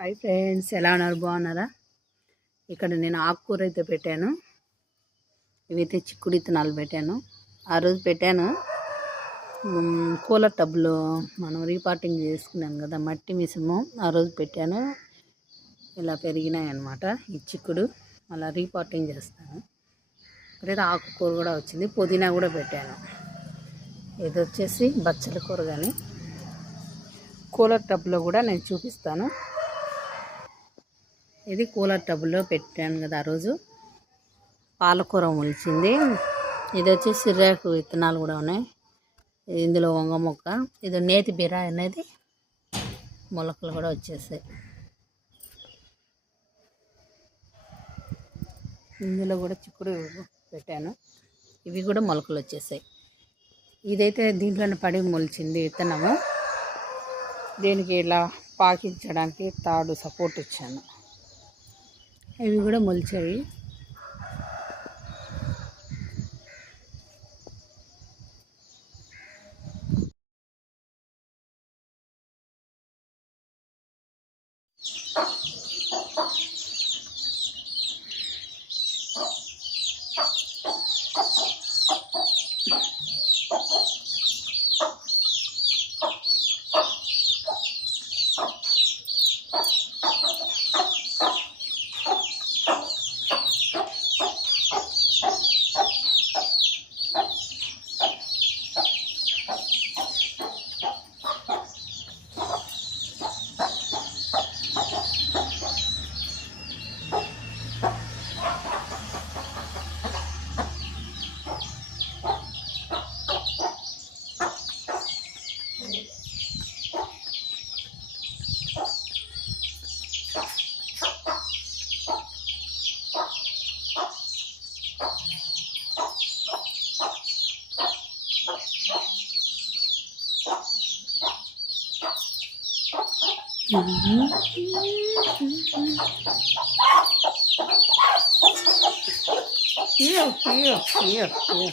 Hi friends ఎలా ఉన్నారు? బాగున్నారా? ఇక్కడ నేను ఆకుకూర అయితే పెట్టాను ఇవైతే చిక్కుడు ఇత్తనాలు పెట్టాను. ఆ రోజు పెట్టాను. కూలర్ టబ్లో మనం రీపార్టింగ్ చేసుకున్నాను కదా మట్టి మిసము ఆ రోజు పెట్టాను. ఇలా పెరిగినాయి ఈ చిక్కుడు. అలా రీపార్టింగ్ చేస్తాను. ఇక్కడైతే ఆకుకూర కూడా వచ్చింది. పుదీనా కూడా పెట్టాను. ఇది వచ్చేసి బచ్చల కూర కానీ. కూలర్ టబ్లో కూడా నేను చూపిస్తాను. ఇది కూలర్ టబ్లో పెట్టాను కదా ఆ రోజు. పాలకూర మొలిచింది. ఇది వచ్చి సిర్రాకు విత్తనాలు కూడా ఉన్నాయి. ఇందులో వంగ మొక్క ఇది నేతి బీర అనేది మొలకలు కూడా వచ్చేసాయి. ఇందులో కూడా చిక్కుడు పెట్టాను. ఇవి కూడా మొలకలు వచ్చేసాయి. ఇదైతే దీంట్లోనే పడి మొలిచింది విత్తనము. దీనికి ఇలా పాకించడానికి తాడు సపోర్ట్ ఇచ్చాను. ఇవి కూడా మొలిచాయి. Here, here, here, here.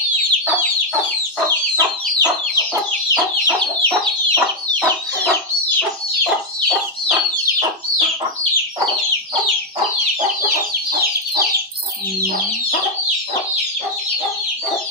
thank